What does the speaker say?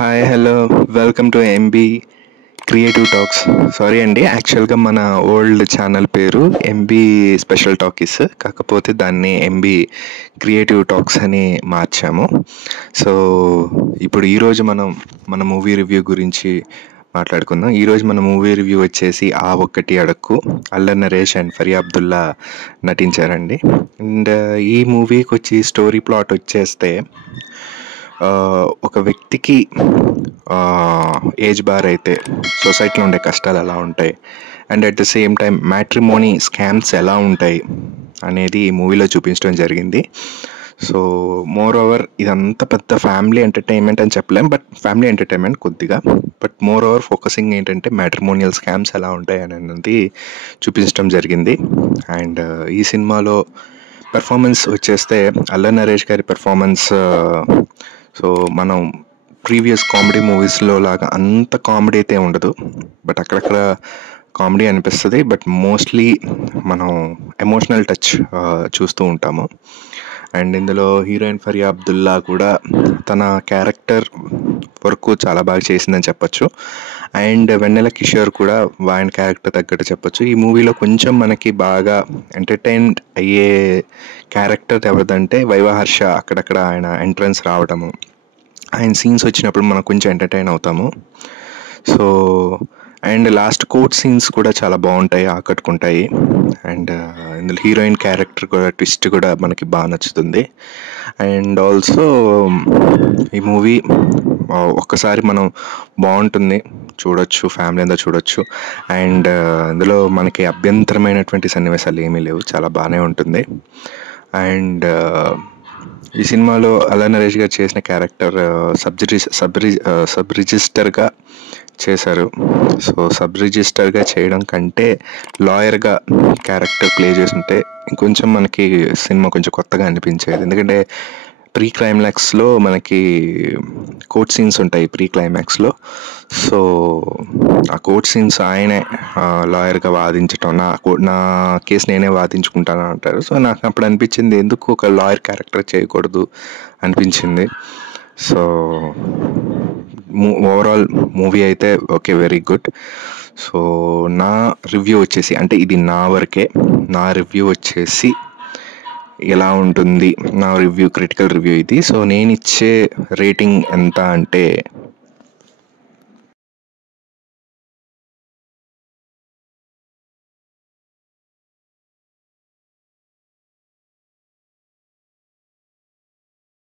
Hi hello welcome to MB creative talks. Sorry అండి, యాక్చువల్గా మన ఓల్డ్ ఛానల్ పేరు ఎంబీ స్పెషల్ టాకీస్, కాకపోతే దాన్ని ఎంబీ క్రియేటివ్ టాక్స్ అని మార్చాము. సో ఇప్పుడు ఈరోజు మన మూవీ రివ్యూ గురించి మాట్లాడుకుందాం. ఈరోజు మన మూవీ రివ్యూ వచ్చేసి ఆ ఒక్కటి అడక్కు. అల్లరి నరేష్ అండ్ ఫరియా అబ్దుల్లా నటించారండి. అండ్ ఈ మూవీకి వచ్చి స్టోరీ ప్లాట్ వచ్చేస్తే, ఒక వ్యక్తికి ఏజ్ బార్ అయితే సొసైటీలో ఉండే కష్టాలు ఎలా ఉంటాయి, and at the same time matrimony scams ఎలా ఉంటాయి అనేది ఈ మూవీలో చూపించడం జరిగింది. సో మోర్ ఓవర్ ఇదంతా పెద్ద ఫ్యామిలీ ఎంటర్టైన్మెంట్ అని చెప్పలేం, బట్ ఫ్యామిలీ ఎంటర్టైన్మెంట్ కొద్దిగా. బట్ మోర్ ఓవర్ ఫోకసింగ్ ఏంటంటే మ్యాట్రిమోనియల్ స్కామ్స్ ఎలా ఉంటాయి అనేది చూపించడం జరిగింది. అండ్ ఈ సినిమాలో పెర్ఫార్మెన్స్ వచ్చేస్తే అల్లరి నరేష్ గారి పెర్ఫార్మెన్స్, సో మనం ప్రీవియస్ కామెడీ మూవీస్లో లాగా అంత కామెడీ అయితే ఉండదు, బట్ అక్కడక్కడ కామెడీ అనిపిస్తుంది. బట్ మోస్ట్లీ మనం ఎమోషనల్ టచ్ చూస్తూ ఉంటాము. అండ్ ఇందులో హీరోయిన్ ఫరియా అబ్దుల్లా కూడా తన క్యారెక్టర్ వరకు చాలా బాగా చేసిందని చెప్పొచ్చు. అండ్ వెన్నెల కిషోర్ కూడా ఆయన క్యారెక్టర్ తగ్గట్టు చెప్పొచ్చు. ఈ మూవీలో కొంచెం మనకి బాగా ఎంటర్టైన్డ్ అయ్యే క్యారెక్టర్ ఎవరిదంటే వైవహర్ష. అక్కడక్కడ ఆయన ఎంట్రన్స్ రావడము, ఆయన సీన్స్ వచ్చినప్పుడు మనం కొంచెం ఎంటర్టైన్ అవుతాము. So and last court scenes కూడా చాలా బాగుంటాయి, ఆకట్టుకుంటాయి. అండ్ ఇందులో హీరోయిన్ క్యారెక్టర్ కూడా ట్విస్ట్ కూడా మనకి బాగా నచ్చుతుంది. అండ్ ఆల్సో ఈ మూవీ ఒక్కసారి మనం బాగుంటుంది, చూడొచ్చు, ఫ్యామిలీ అంతా చూడొచ్చు. అండ్ ఇందులో మనకి అభ్యంతరమైనటువంటి సన్నివేశాలు ఏమీ లేవు, చాలా బాగానే ఉంటుంది. అండ్ ఈ సినిమాలో అల్లరి నరేష్ గారు చేసిన క్యారెక్టర్ సబ్ రిజిస్టర్గా చేశారు. సో సబ్ రిజిస్టర్గా చేయడం కంటే లాయర్గా క్యారెక్టర్ ప్లే చేస్తుంటే ఇంకొంచెం మనకి సినిమా కొంచెం కొత్తగా అనిపించేది. ఎందుకంటే ప్రీ క్లైమాక్స్లో మనకి కోర్ట్ సీన్స్ ఉంటాయి ప్రీ క్లైమాక్స్లో. సో ఆ కోర్ట్ సీన్స్ ఆయనే లాయర్గా వాదించటం, నా కేసు నేనే వాదించుకుంటాను అంటారు. సో నాకు అప్పుడు అనిపించింది, ఎందుకు ఒక లాయర్ క్యారెక్టర్ చేయకూడదు అనిపించింది. సో ఓవరాల్ మూవీ అయితే ఓకే, వెరీ గుడ్. సో నా రివ్యూ వచ్చేసి, అంటే ఇది నా వరకే, నా రివ్యూ వచ్చేసి ఎలా ఉంటుంది, నా రివ్యూ క్రిటికల్ రివ్యూ ఇది. సో నేను ఇచ్చే రేటింగ్ ఎంత అంటే